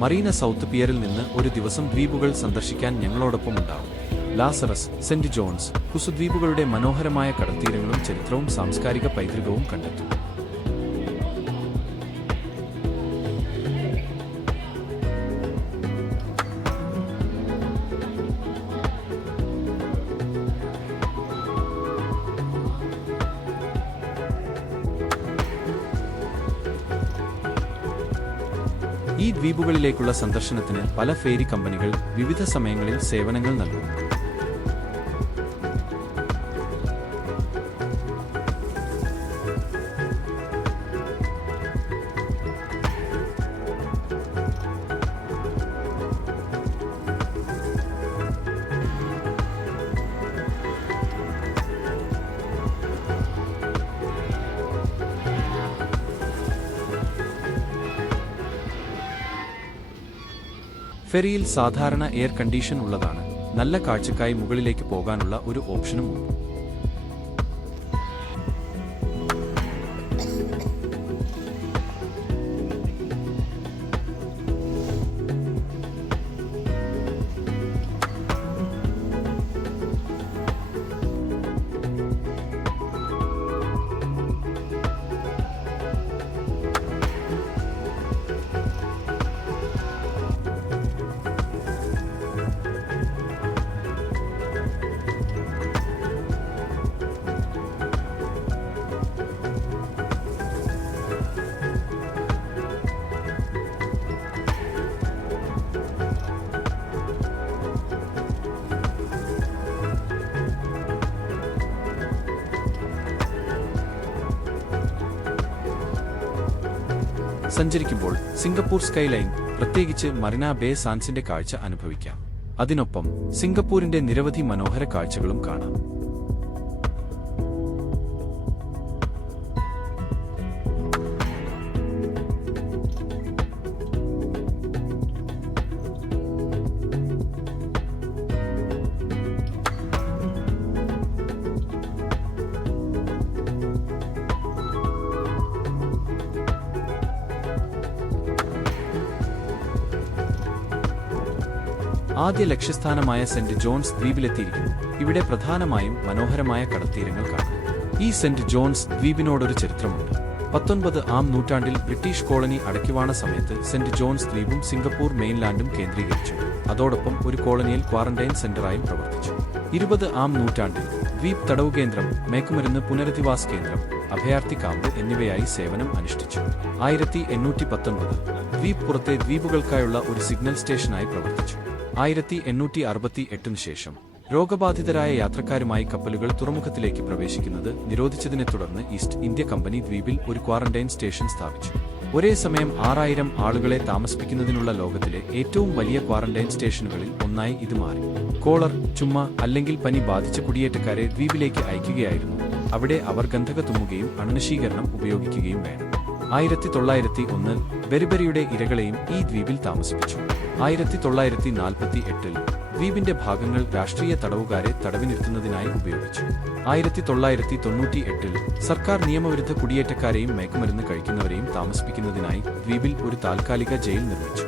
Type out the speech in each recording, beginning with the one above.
Marina south പിയറിൽ നിന്ന് ഒരു ദിവസം ദ്വീപുകൾ സന്ദർശിക്കാൻ ഞങ്ങളോടൊപ്പമുണ്ടാവും. ലാസറസ്, സെന്റ് ജോൺസ്, കുസുദ്വീപുകളുടെ മനോഹരമായ കടൽത്തീരങ്ങളും ചരിത്രവും സാംസ്കാരിക പൈതൃകവും കണ്ടെത്തും. ഈ ദ്വീപുകളിലേക്കുള്ള സന്ദർശനത്തിന് പല ഫേരി കമ്പനികൾ വിവിധ സമയങ്ങളിൽ സേവനങ്ങൾ നൽകുന്നു. ഫെറിയിൽ സാധാരണ എയർ കണ്ടീഷൻ ഉള്ളതാണ്. നല്ല കാഴ്ചക്കായി മുകളിലേക്ക് പോകാനുള്ള ഒരു ഓപ്ഷനും ഉണ്ട്. സഞ്ചരിക്കുമ്പോൾ സിംഗപ്പൂർ സ്കൈലൈൻ, പ്രത്യേകിച്ച് മറീന ബേ സാൻഡ്സിന്റെ കാഴ്ച അനുഭവിക്കാം. അതിനൊപ്പം സിംഗപ്പൂരിന്റെ നിരവധി മനോഹര കാഴ്ചകളും കാണാം. ആദ്യ ലക്ഷ്യസ്ഥാനമായ സെന്റ് ജോൺസ് ദ്വീപിലെത്തിയിരിക്കുന്നു. ഇവിടെ പ്രധാനമായും മനോഹരമായ കടൽത്തീരങ്ങൾ കാണാം. ഈ സെന്റ് ജോൺസ് ദ്വീപിനോടൊരു ചരിത്രമുണ്ട്. 19-ാം നൂറ്റാണ്ടിൽ ബ്രിട്ടീഷ് കോളനി അടക്കിവാണ സമയത്ത് സെന്റ് ജോൺസ് ദ്വീപും സിംഗപ്പൂർ മെയിൻലാൻഡും കേന്ദ്രീകരിച്ചു. അതോടൊപ്പം ഒരു കോളനിയൽ ക്വാറന്റൈൻ സെന്ററായും പ്രവർത്തിച്ചു. 20-ാം നൂറ്റാണ്ടിൽ ദ്വീപ് തടവുകേന്ദ്രം, മയക്കുമരുന്ന് പുനരധിവാസ കേന്ദ്രം, അഭയാർത്ഥി ക്യാമ്പ് എന്നിവയായി സേവനം അനുഷ്ഠിച്ചു. 1819 ദ്വീപ് പുറത്തെ ദ്വീപുകൾക്കായുള്ള ഒരു സിഗ്നൽ സ്റ്റേഷനായി പ്രവർത്തിച്ചു. 1868 ശേഷം രോഗബാധിതരായ യാത്രക്കാരുമായി കപ്പലുകൾ തുറമുഖത്തിലേക്ക് പ്രവേശിക്കുന്നത് നിരോധിച്ചതിനെ തുടർന്ന് ഈസ്റ്റ് ഇന്ത്യ കമ്പനി ദ്വീപിൽ ഒരു ക്വാറന്റൈൻ സ്റ്റേഷൻ സ്ഥാപിച്ചു. ഒരേ സമയം 6000 ആളുകളെ താമസിപ്പിക്കുന്നതിനുള്ള ലോകത്തിലെ ഏറ്റവും വലിയ ക്വാറന്റൈൻ സ്റ്റേഷനുകളിൽ ഒന്നായി ഇത് മാറി. കോളർ, ചുമ അല്ലെങ്കിൽ പനി ബാധിച്ച കുടിയേറ്റക്കാരെ ദ്വീപിലേക്ക് അയക്കുകയായിരുന്നു. അവിടെ അവർ ഗന്ധക തുമ്മുകയും അണുനശീകരണം ഉപയോഗിക്കുകയും വേണം. 1901 ബെരിബെരിയുടെ ഇരകളെയും ഈ ദ്വീപിൽ താമസിപ്പിച്ചു. 1948 ദ്വീപിന്റെ ഭാഗങ്ങൾ രാഷ്ട്രീയ തടവുകാരെ തടവിനിർത്തുന്നതിനായി ഉപയോഗിച്ചു. 1998 സർക്കാർ നിയമവിരുദ്ധ കുടിയേറ്റക്കാരെയും മയക്കുമരുന്ന് കഴിക്കുന്നവരെയും താമസിപ്പിക്കുന്നതിനായി ദ്വീപിൽ ഒരു താൽക്കാലിക ജയിൽ നിർമ്മിച്ചു.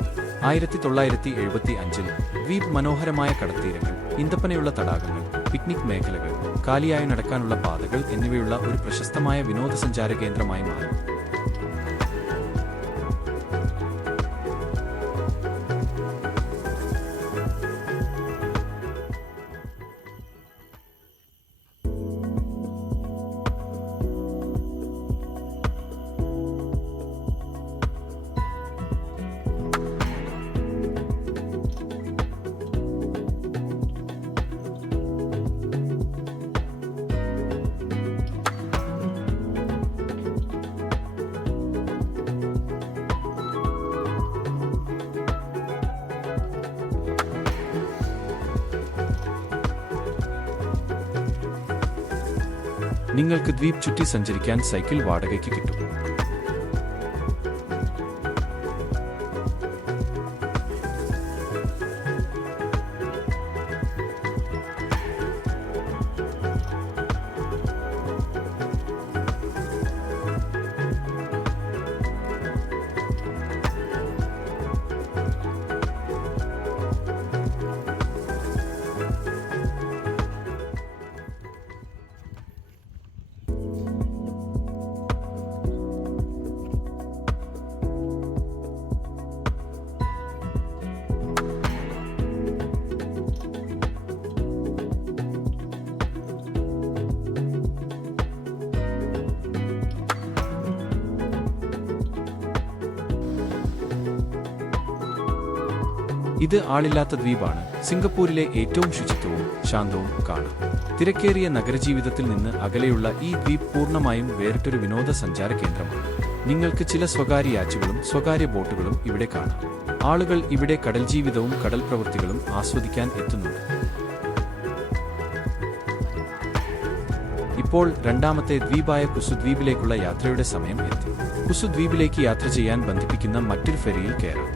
1975 ദ്വീപ് മനോഹരമായ കടൽത്തീരങ്ങൾ, ഈന്തപ്പനയുള്ള തടാകങ്ങൾ, പിക്നിക് മേഖലകൾ, കാലിയായി നടക്കാനുള്ള പാതകൾ എന്നിവയുള്ള ഒരു പ്രശസ്തമായ വിനോദസഞ്ചാര കേന്ദ്രമായി മാറി. നിങ്ങൾക്ക് ദ്വീപ് ചുറ്റി സഞ്ചരിക്കാൻ സൈക്കിൾ വാടകയ്ക്ക് കിട്ടും. ഇത് ആളില്ലാത്ത ദ്വീപാണ്. സിംഗപ്പൂരിലെ ഏറ്റവും ശുചിത്വവും ശാന്തവും കാണാം. തിരക്കേറിയ നഗരജീവിതത്തിൽ നിന്ന് അകലെയുള്ള ഈ ദ്വീപ് പൂർണ്ണമായും വേറിട്ടൊരു വിനോദസഞ്ചാര കേന്ദ്രമാണ്. നിങ്ങൾക്ക് ചില സ്വകാര്യ യാച്ചുകളും സ്വകാര്യ ബോട്ടുകളും ഇവിടെ കാണാം. ആളുകൾ ഇവിടെ കടൽ ജീവിതവും കടൽ പ്രവൃത്തികളും ആസ്വദിക്കാൻ എത്തുന്നുണ്ട്. ഇപ്പോൾ രണ്ടാമത്തെ ദ്വീപായ കുസുദ്വീപിലേക്കുള്ള യാത്രയുടെ സമയം എത്തി. കുസുദ്വീപിലേക്ക് യാത്ര ചെയ്യാൻ ബന്ധിപ്പിക്കുന്ന മറ്റൊരു ഫെറിയിൽ കയറാം.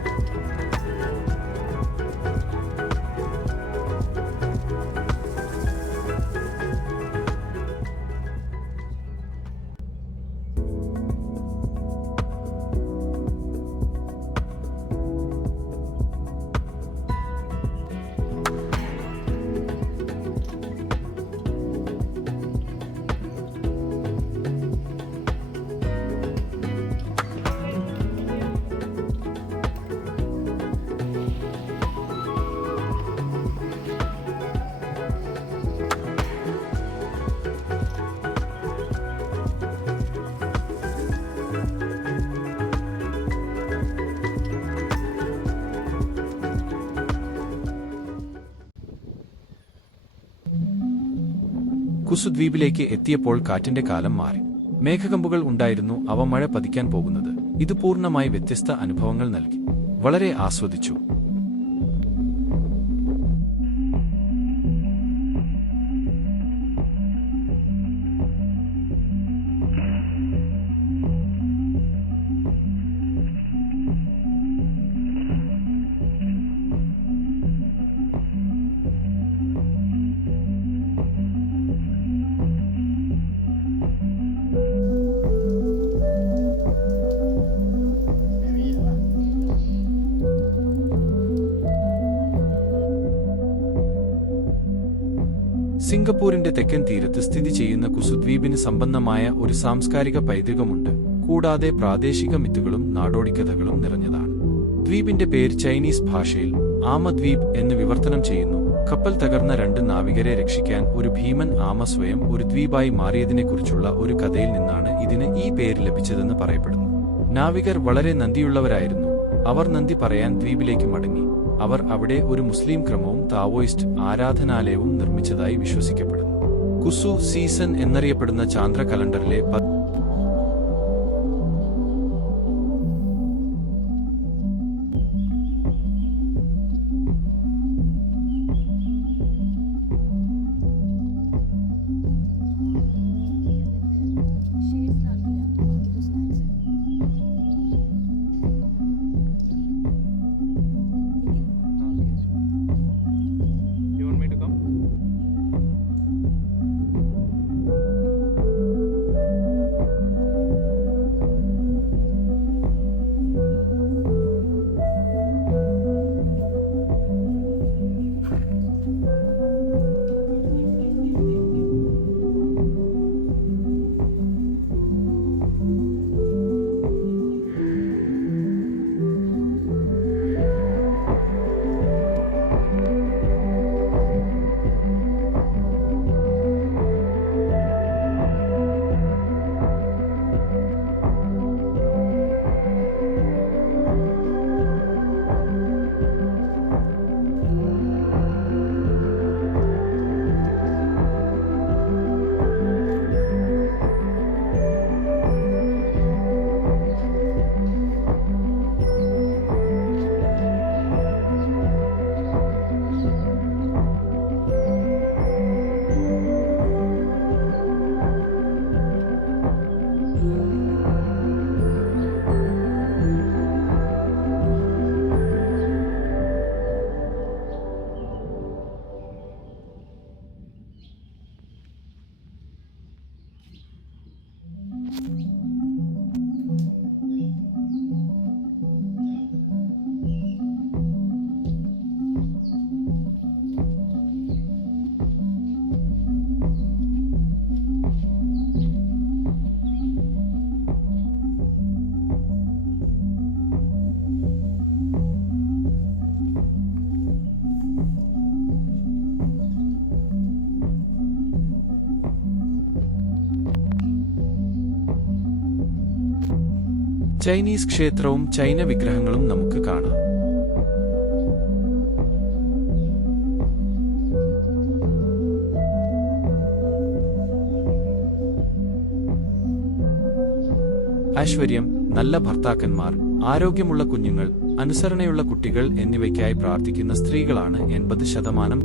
കുസുദ്വീപിലേക്ക് എത്തിയപ്പോൾ കാറ്റിന്റെ കാലം മാറി. മേഘകമ്പുകൾ ഉണ്ടായിരുന്നു. അവ മഴ പതിക്കാൻ പോകുന്നത്. ഇത് പൂർണ്ണമായി വ്യത്യസ്ത അനുഭവങ്ങൾ നൽകി. വളരെ ആസ്വദിച്ചു. സിംഗപ്പൂരിന്റെ തെക്കൻ തീരത്ത് സ്ഥിതി ചെയ്യുന്ന കുസുദ്വീപിന് സമ്പന്നമായ ഒരു സാംസ്കാരിക പൈതൃകമുണ്ട്. കൂടാതെ പ്രാദേശിക മിത്തുകളും നാടോടിക്കഥകളും നിറഞ്ഞതാണ്. ദ്വീപിന്റെ പേര് ചൈനീസ് ഭാഷയിൽ ആമദ്വീപ് എന്ന് വിവർത്തനം ചെയ്യുന്നു. കപ്പൽ തകർന്ന 2 നാവികരെ രക്ഷിക്കാൻ ഒരു ഭീമൻ ആമ സ്വയം ഒരു ദ്വീപായി മാറിയതിനെക്കുറിച്ചുള്ള ഒരു കഥയിൽ നിന്നാണ് ഇതിന് ഈ പേര് ലഭിച്ചതെന്ന് പറയപ്പെടുന്നു. നാവികർ വളരെ നന്ദിയുള്ളവരായിരുന്നു. അവർ നന്ദി പറയാൻ ദ്വീപിലേക്ക് മടങ്ങി. അവർ അവിടെ ഒരു മുസ്ലിം ക്രമവും താവോയിസ്റ്റ് ആരാധനാലയവും നിർമ്മിച്ചതായി വിശ്വസിക്കപ്പെടുന്നു. കുസു സീസൺ എന്നറിയപ്പെടുന്ന ചാന്ദ്ര കലണ്ടറിലെ ചൈനീസ് ക്ഷേത്രവും ചൈന വിഗ്രഹങ്ങളും നമുക്ക് കാണാം. ഐശ്വര്യം, നല്ല ഭർത്താക്കന്മാർ, ആരോഗ്യമുള്ള കുഞ്ഞുങ്ങൾ, അനുസരണയുള്ള കുട്ടികൾ എന്നിവയ്ക്കായി പ്രാർത്ഥിക്കുന്ന സ്ത്രീകളാണ് 80%.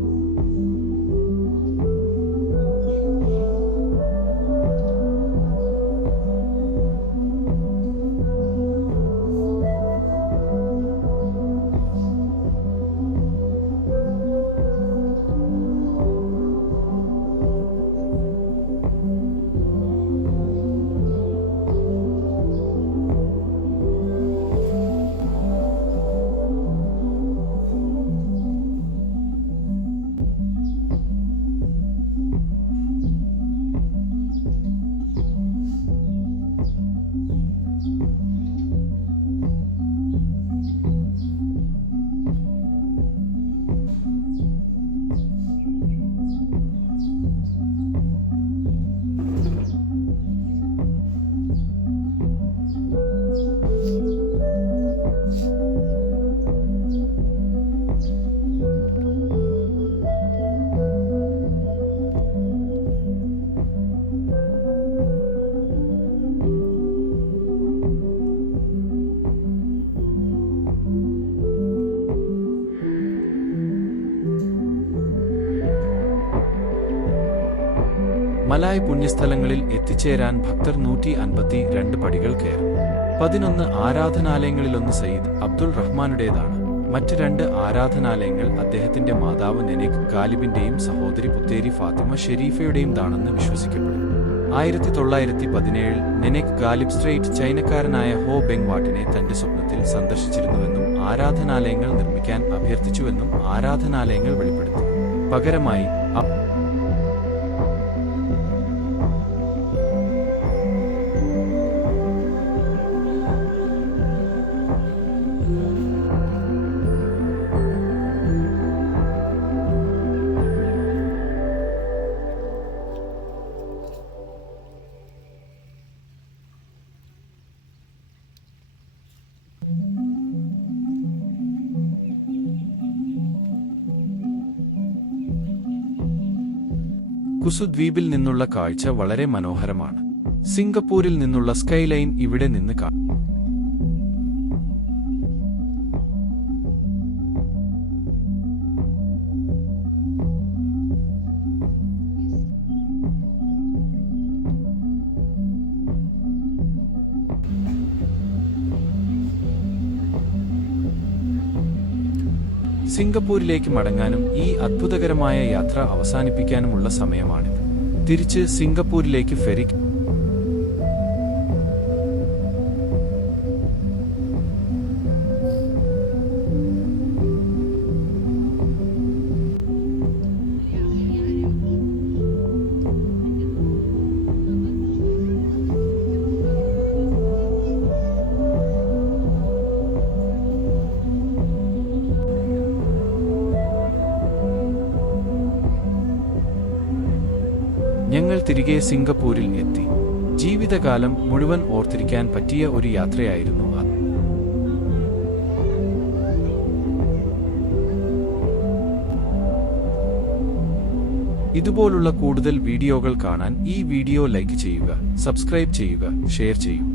മലായ് പുണ്യസ്ഥലങ്ങളിൽ എത്തിച്ചേരാൻ ഭക്തർ 152 പടികൾ കയറും. 11 ആരാധനാലയങ്ങളിലൊന്ന് സയ്യിദ് അബ്ദുൾ റഹ്മാനുടേതാണ്. മറ്റ് 2 ആരാധനാലയങ്ങൾ അദ്ദേഹത്തിന്റെ മാതാവ് നെനെക് ഗാലിബിന്റെയും സഹോദരി പുത്തേരി ഫാത്തിമ ഷെരീഫയുടെയുംതാണെന്ന് വിശ്വസിക്കപ്പെടുന്നു. 1917 നെനെക് ഗാലിബ് സ്ട്രേറ്റ് ചൈനക്കാരനായ ഹോ ബെങ് വാട്ടിനെ തന്റെ സ്വപ്നത്തിൽ സന്ദർശിച്ചിരുന്നുവെന്നും ആരാധനാലയങ്ങൾ നിർമ്മിക്കാൻ അഭ്യർത്ഥിച്ചുവെന്നും ആരാധനാലയങ്ങൾ വെളിപ്പെടുത്തി. പകരമായി കുസു ദ്വീപിൽ നിന്നുള്ള കാഴ്ച വളരെ മനോഹരമാണ്. സിംഗപ്പൂരിൽ നിന്നുള്ള സ്കൈലൈൻ ഇവിടെ നിന്ന് കാണാം. സിംഗപ്പൂരിലേക്ക് മടങ്ങാനും ഈ അത്ഭുതകരമായ യാത്ര അവസാനിപ്പിക്കാനുമുള്ള സമയമാണിത്. തിരിച്ച് സിംഗപ്പൂരിലേക്ക് ഫെറി ഞങ്ങൾ തിരികെ സിംഗപ്പൂരിൽ എത്തി. ജീവിതകാലം മുഴുവൻ ഓർത്തിരിക്കാൻ പറ്റിയ ഒരു യാത്രയായിരുന്നു അത്. ഇതുപോലുള്ള കൂടുതൽ വീഡിയോകൾ കാണാൻ ഈ വീഡിയോ ലൈക്ക് ചെയ്യുക, സബ്സ്ക്രൈബ് ചെയ്യുക, ഷെയർ ചെയ്യൂ.